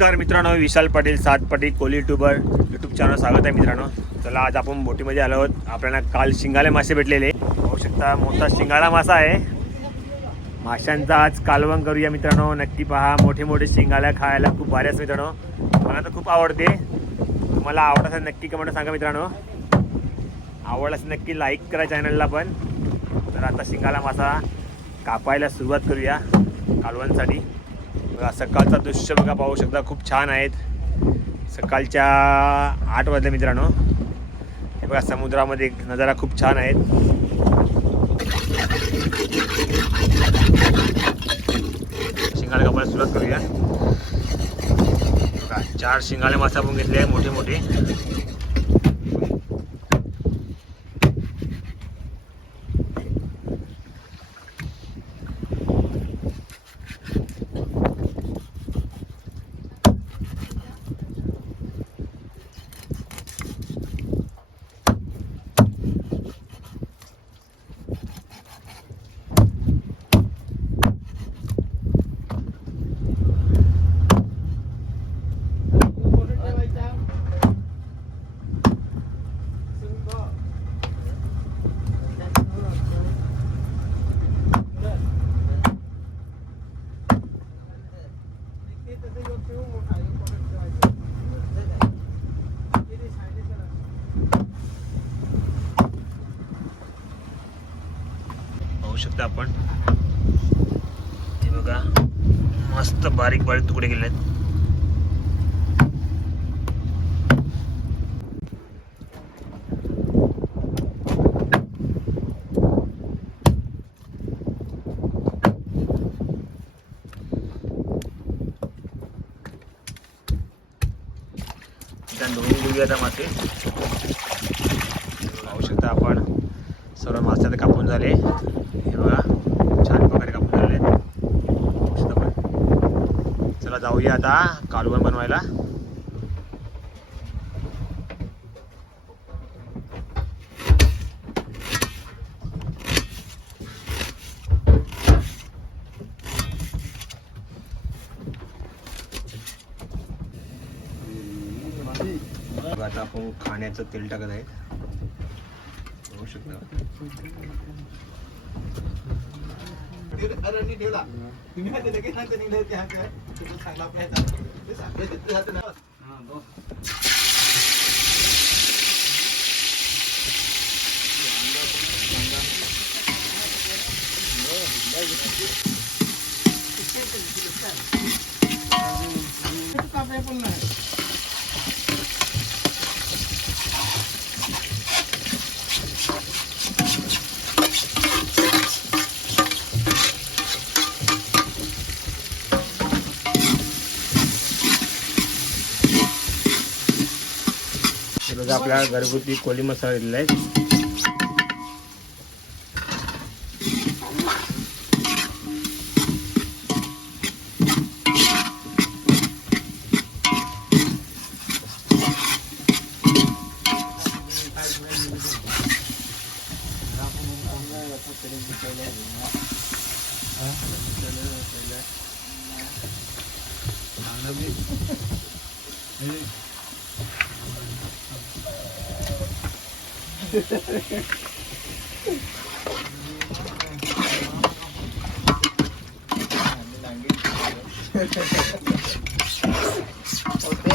नमस्कार मित्रांनो, विशाल पाटील सातपाटी कोली YouTuber YouTube channel स्वागत आहे मित्रांनो. चला आज आपण बोटीमध्ये आलो आहोत. आपल्याला काल शिंगाले मासे भेटलेले, पाहू शकता मोठा शिंगाळा मासा आहे. माशांचा आज कालवण करूया मित्रांनो. नक्की पहा, मोठे मोठे शिंगाळ्या खायला खूप भारी असतात मित्रांनो. मला तर खूप आवडते. तुम्हाला आवडत असेल नक्की कमेंट सांगा मित्रांनो. आवडल्यास नक्की लाईक करा चॅनलला पण. तर आता शिंगाळा मासा कापायला सुरुवात करूया कालवणसाठी. बघा सकाळचा दृश्य बघा, पाहू शकता खूप छान आहेत. सकाळच्या 8 वाजले मित्रांनो. हे बघा समुद्रामध्ये नजारा खूप छान आहेत. शिंगाळे कापायला सुरुवात करूया. बघा 4 शिंगाळे मासे आपण घेतले मोठे मोठे. पाहू शकता आपण, हे बघा मस्त बारीक बारीक तुकडे केले आहेत. धुवून घेऊया आता मासे. पाहू शकता आपण सर्व मासे आता कापून झाले. हे बघा छान प्रकारे कापून झाले आहेत. चला जाऊया आता कालवण बनवायला. आता आपण खाण्याचं तेल टाकत आहे. बघू शकता आपला घरगुती कोली मसाला दिलेला आहे.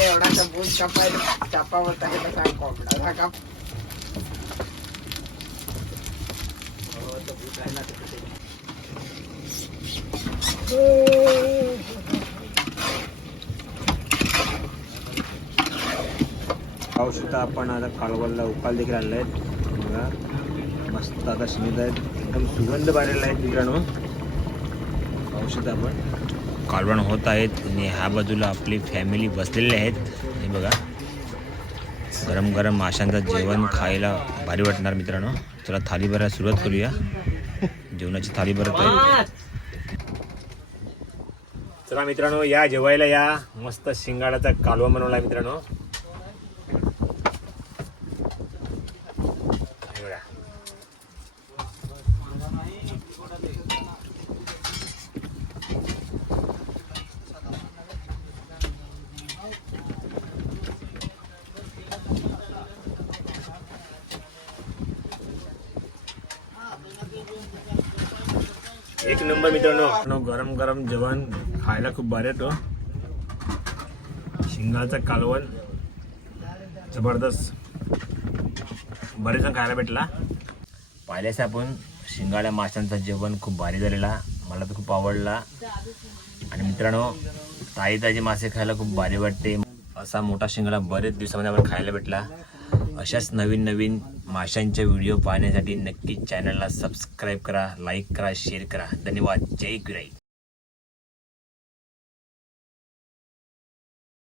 एवढा बूट कापायला चापावर टाकायला काय कोंबडा राखा. पाहू शकता आपण आता कालवणला उकाल देखील आणले आहेत. बघा मस्त आता शिजत आहेत, एकदम सुगंध बाहेरला आहेत मित्रांनो. पाहू शकता आपण कालवण होत आहेत आणि ह्या बाजूला आपली फॅमिली बसलेली आहेत. हे बघा गरम गरम माशांचं जेवण खायला भारी वाटणार मित्रांनो. चला थाली भरायला सुरुवात करूया. जेवणाची थाली भरत आहे. चला मित्रांनो या जेवायला या. मस्त शिंगाड्याचा कालवण बनवला मित्रांनो. एक नंबर मित्रांनो, गरम गरम जेवण खायला खूप भारी येतो. शिंगाचं कालवण जबरदस्त, बरेच जण खायला भेटला. पाहिल्यास आपण शिंगाड्या माशांचं जेवण खूप भारी झालेला, मला तर खूप आवडला. आणि मित्रांनो, ताजी मासे खायला खूप भारी वाटते. असा मोठा शिंगाडा बरेच दिवसामध्ये आपण खायला भेटला. अशाच नवीन नवीन माशांच्या व्हिडिओ पाहण्यासाठी नक्की चॅनलला सबस्क्राईब करा, लाईक करा, शेअर करा. धन्यवाद. जय गुराई.